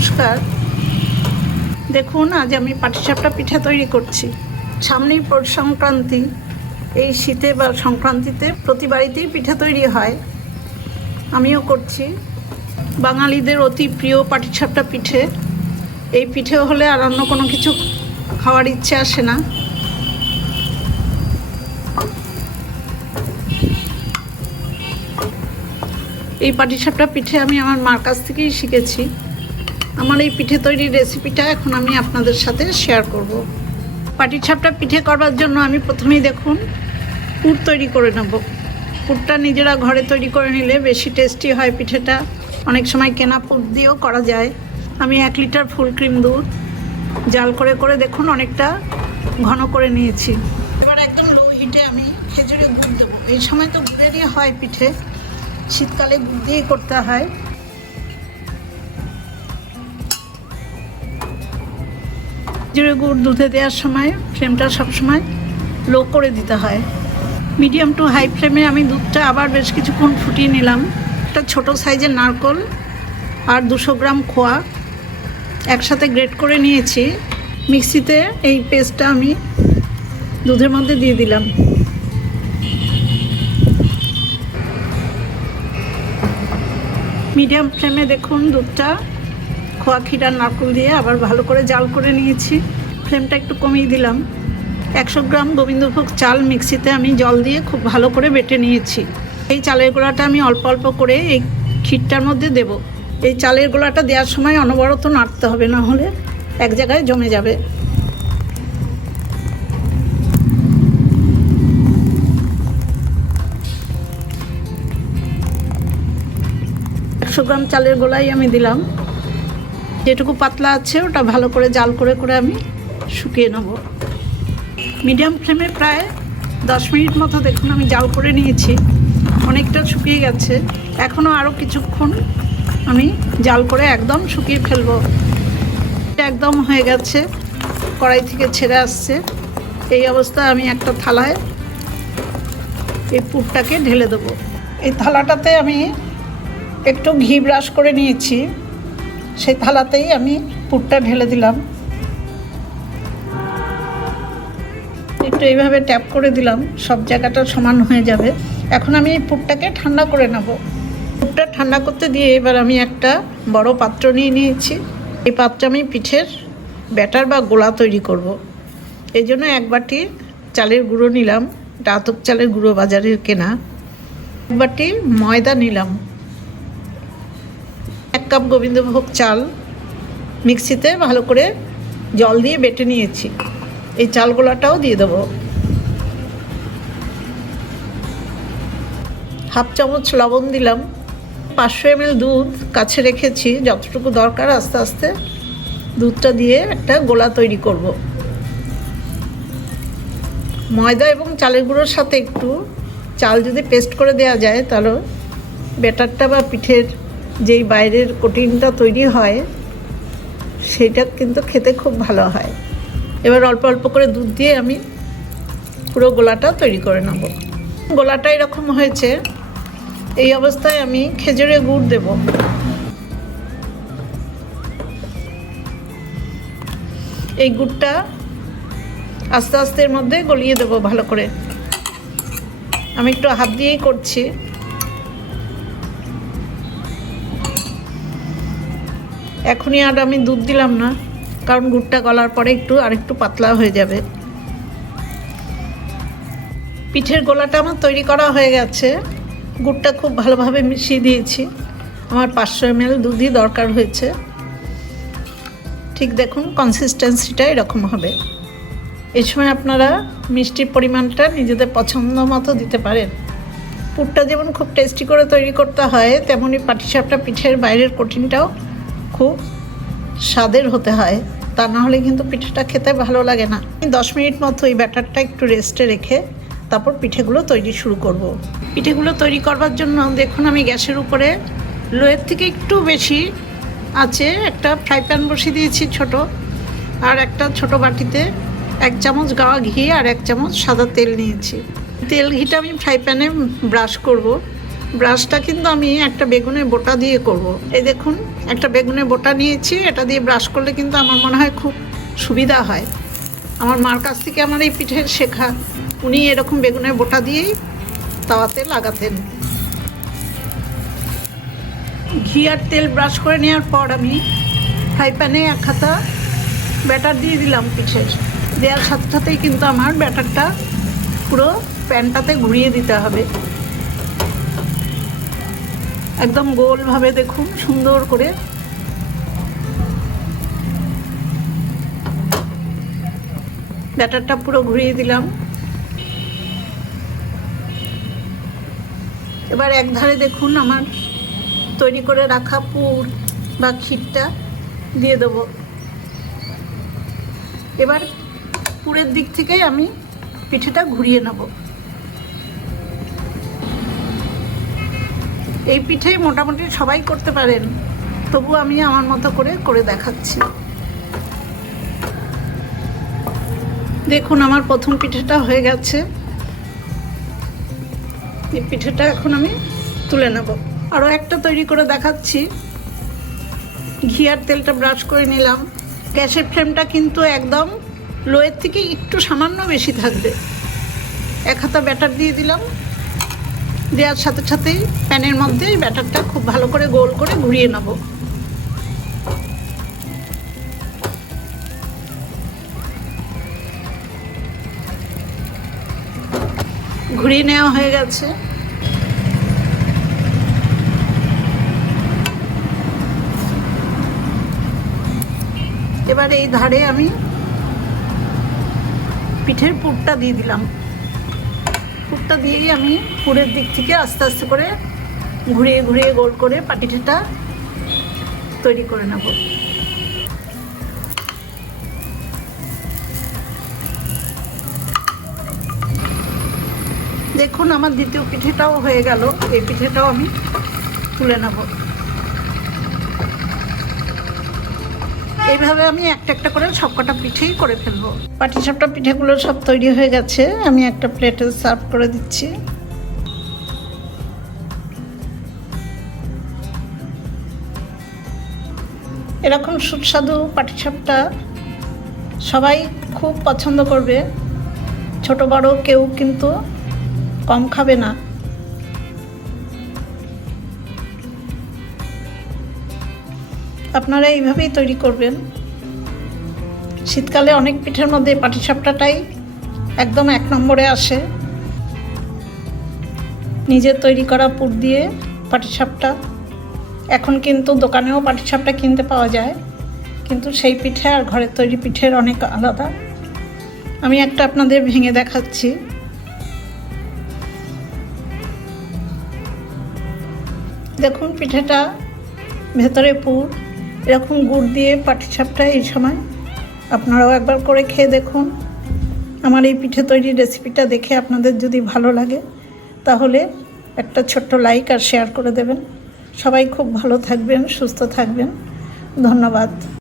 নমস্কার। দেখুন, আজ আমি পাটিসাপটা পিঠা তৈরি করছি। সামনেই পৌষ সংক্রান্তি। এই শীতে বা সংক্রান্তিতে প্রতি বাড়িতেই পিঠা তৈরি হয়। আমিও করছি। বাঙালিদের অতি প্রিয় পাটিসাপটা পিঠে। এই পিঠে হলে আর অন্য কোনো কিছু খাওয়ার ইচ্ছে আসে না। এই পাটিসাপটা পিঠে আমি আমার মার কাছ থেকেই শিখেছি। আমার এই পিঠে তৈরির রেসিপিটা এখন আমি আপনাদের সাথে শেয়ার করব। পাটিসাপটা পিঠে করবার জন্য আমি প্রথমেই দেখুন, পুর তৈরি করে নেব। পুরটা নিজেরা ঘরে তৈরি করে নিলে বেশি টেস্টি হয় পিঠেটা। অনেক সময় কেনা পুর দিয়েও করা যায়। আমি এক লিটার ফুল ক্রিম দুধ জাল করে করে দেখুন, অনেকটা ঘন করে নিয়েছি। এবার একদম লো হিটে আমি খেজুরে গুড় দেবো। এই সময় তো গুড়েরই হয় পিঠে। শীতকালে গুড় দিয়েই করতে হয়। জিরে গুড় দুধে দেওয়ার সময় ফ্লেমটা সবসময় লো করে দিতে হয়। মিডিয়াম টু হাই ফ্লেমে আমি দুধটা আবার বেশ কিছুক্ষণ ফুটিয়ে নিলাম। একটা ছোট সাইজের নারকল আর দুশো গ্রাম খোয়া একসাথে গ্রেট করে নিয়েছি। মিক্সিতে এই পেস্টটা আমি দুধের মধ্যে দিয়ে দিলাম। মিডিয়াম ফ্লেমে দেখুন দুধটা খোয়া আর নারকেল দিয়ে আবার ভালো করে জাল করে নিয়েছি। ফ্লেমটা একটু কমিয়ে দিলাম। একশো গ্রাম গোবিন্দভোগ চাল মিক্সিতে আমি জল দিয়ে খুব ভালো করে বেটে নিয়েছি। এই চালের গোড়াটা আমি অল্প অল্প করে এই ক্ষীরটার মধ্যে দেব। এই চালের গোড়াটা দেওয়ার সময় অনবরত নাড়তে হবে, না হলে এক জায়গায় জমে যাবে। একশো গ্রাম চালের গোলাই আমি দিলাম। যেটুকু পাতলা আছে, ওটা ভালো করে জাল করে করে আমি শুকিয়ে নেব। মিডিয়াম ফ্লেমে প্রায় দশ মিনিট মতো দেখুন আমি জাল করে নিয়েছি। অনেকটা শুকিয়ে গেছে। এখনও আরও কিছুক্ষণ আমি জাল করে একদম শুকিয়ে ফেলব। একদম হয়ে গেছে। কড়াই থেকে ছেড়ে আসছে। এই অবস্থায় আমি একটা থালায় এই পুরটাকে ঢেলে দেবো। এই থালাটাতে আমি একটু ঘি ব্রাশ করে নিয়েছি। সেই থালাতেই আমি পুরটা ঢেলে দিলাম। একটু এইভাবে ট্যাপ করে দিলাম, সব জায়গাটা সমান হয়ে যাবে। এখন আমি এই পুরটাকে ঠান্ডা করে নেব। পুরটা ঠান্ডা করতে দিয়ে এবার আমি একটা বড় পাত্র নিয়ে নিয়েছি। এই পাত্রে আমি পিঠের ব্যাটার বা গোলা তৈরি করব। এই জন্য এক বাটি চালের গুঁড়ো নিলাম। এটা চালের গুঁড়ো বাজারের কেনা। এক বাটি ময়দা নিলাম। কাপ গোবিন্দভোগ চাল মিক্সিতে ভালো করে জল দিয়ে বেটে নিয়েছি। এই চালগোলাটাও দিয়ে দেবো। হাফ চামচ লবণ দিলাম। পাঁচশো এমএল দুধ কাছে রেখেছি। যতটুকু দরকার আস্তে আস্তে দুধটা দিয়ে একটা গোলা তৈরি করব। ময়দা এবং চালের গুঁড়োর সাথে একটু চাল যদি পেস্ট করে দেওয়া যায়, তাহলে ব্যাটারটা বা পিঠের যেই বাইরের কোটিনটা তৈরি হয়, সেটা কিন্তু খেতে খুব ভালো হয়। এবার অল্প অল্প করে দুধ দিয়ে আমি পুরো গোলাটা তৈরি করে নেব। গোলাটা এরকম হয়েছে, এই অবস্থায় আমি খেজুরে গুড় দেব। এই গুড়টা আস্তে আস্তে এর মধ্যে গলিয়ে দেবো ভালো করে। আমি একটু হাত দিয়েই করছি। এখনই আর আমি দুধ দিলাম না, কারণ গুড়টা গলার পরে একটু আর একটু পাতলা হয়ে যাবে। পিঠের গোলাটা আমার তৈরি করা হয়ে গেছে। গুড়টা খুব ভালোভাবে মিশিয়ে দিয়েছি। আমার পাঁচশো এমএল দুধই দরকার হয়েছে। ঠিক দেখুন কনসিস্টেন্সিটা এরকম হবে। এই সময় আপনারা মিষ্টির পরিমাণটা নিজেদের পছন্দ মতো দিতে পারেন। পুরটা যেমন খুব টেস্টি করে তৈরি করতে হয় তেমনই পাটিসাপটা পিঠের বাইরের কঠিনটাও খুব স্বাদের হতে হয়। তা না হলে কিন্তু পিঠেটা খেতে ভালো লাগে না। আমি দশ মিনিট মতো এই ব্যাটারটা একটু রেস্টে রেখে তারপর পিঠেগুলো তৈরি শুরু করব। পিঠেগুলো তৈরি করবার জন্য দেখুন আমি গ্যাসের উপরে লোয়ের থেকে একটু বেশি আছে। একটা ফ্রাই প্যান বসিয়ে দিয়েছি ছোট আর একটা ছোট বাটিতে এক চামচ গাওয়া ঘি আর এক চামচ সাদা তেল নিয়েছি। তেল ঘিটা আমি ফ্রাই প্যানে ব্রাশ করব। ব্রাশটা কিন্তু আমি একটা বেগুনের বোটা দিয়ে করব। এই দেখুন, একটা বেগুনের বোটা নিয়েছি, এটা দিয়ে ব্রাশ করলে কিন্তু আমার মনে হয় খুব সুবিধা হয়। আমার মার কাছ থেকে আমার এই পিঠের শেখা। উনি এরকম বেগুনের বোটা দিয়েই তাওয়াতে লাগাতেন। ঘি আর তেল ব্রাশ করে নেওয়ার পর আমি ফ্রাই প্যানে এক হাতা ব্যাটার দিয়ে দিলাম পিঠের। দেওয়ার সাথে সাথেই কিন্তু আমার ব্যাটারটা পুরো প্যানটাতে ঘুরিয়ে দিতে হবে। একদম গোলভাবে দেখুন, সুন্দর করে। ব্যাটারটা পুরো ঘুরিয়ে দিলাম। এবার এক ধারে দেখুন আমার তৈরি করে রাখা পুর বা ক্ষীরটা দিয়ে দেবো। এবার পুরের দিক থেকেই আমি পিঠেটা ঘুরিয়ে নেব। এই পিঠে মোটামুটি সবাই করতে পারেন। তবু আমি আমার মতো করে করে দেখাচ্ছি। দেখুন, আমার প্রথম পিঠেটা হয়ে গেছে। এই পিঠেটা এখন আমি তুলে নেব। আরও একটা তৈরি করে দেখাচ্ছি। ঘি আর তেলটা ব্রাশ করে নিলাম। গ্যাসের ফ্লেমটা কিন্তু একদম লোয়ের থেকে একটু সামান্য বেশি থাকবে। এক হাতা ব্যাটার দিয়ে দিলাম। দেওয়ার সাথে সাথেই প্যানের মধ্যে ব্যাটারটা খুব ভালো করে গোল করে ঘুরিয়ে নেব। ঘুরিয়ে নেওয়া হয়ে গেছে। এবার এই ধারে আমি পিঠের পুরটা দিয়ে দিলাম। পুরটা দিয়েই আমি পুরের দিক থেকে আস্তে আস্তে করে ঘুরিয়ে ঘুরিয়ে গোল করে পাটিঠেটা তৈরি করে নেব। দেখুন, আমার দ্বিতীয় পিঠেটাও হয়ে গেল। এই পিঠেটাও আমি তুলে নেব। এইভাবে আমি একটা একটা করে সবকটা পিঠেই করে ফেলব। পাটিসাপটা পিঠেগুলো সব তৈরি হয়ে গেছে। আমি একটা প্লেটে সার্ভ করে দিচ্ছি। এরকম সুস্বাদু পাটিসাপটা সবাই খুব পছন্দ করবে। ছোট বড় কেউ কিন্তু কম খাবে না। আপনারা এইভাবেই তৈরি করবেন। শীতকালে অনেক পিঠের মধ্যে পাটিসাপটাটাই একদম এক নম্বরে আসে। নিজের তৈরি করা পুর দিয়ে পাটিসাপটা। এখন কিন্তু দোকানেও পাটিসাপটা কিনতে পাওয়া যায়, কিন্তু সেই পিঠে আর ঘরের তৈরি পিঠের অনেক আলাদা। আমি একটা আপনাদের ভেঙে দেখাচ্ছি। দেখুন পিঠেটা ভেতরে পুর। এরকম গুড় দিয়ে পাটিসাপটা এই সময়। আপনারাও একবার করে খেয়ে দেখুন। আমার এই পিঠে তৈরি রেসিপিটা দেখে আপনাদের যদি ভালো লাগে, তাহলে একটা ছোট্ট লাইক আর শেয়ার করে দেবেন। সবাই খুব ভালো থাকবেন, সুস্থ থাকবেন। ধন্যবাদ।